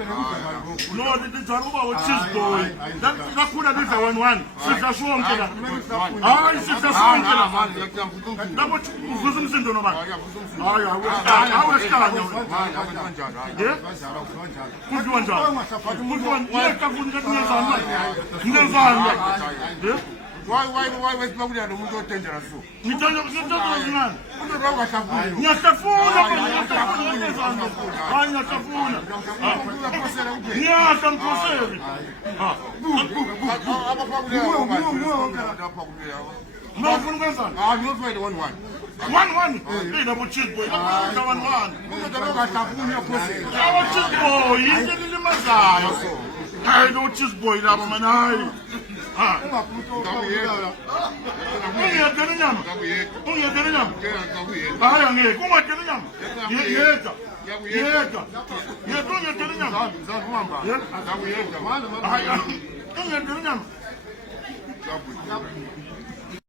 No, this is about cheese boy. That could have been the 1-1. Sister Swamp. Ah, Sister Swamp. That was Muslim syndrome. I was telling you. Yeah? Good one, John. Good one. Yeah? Why was Baghdad so dangerous? You don't know. No, from Gaza. I'm not going to 1-1. 1-1. Hey, double cheese boy. 1-1. Our cheese boy. He's getting the Messiah. I don't cheese boy. I'm an eye.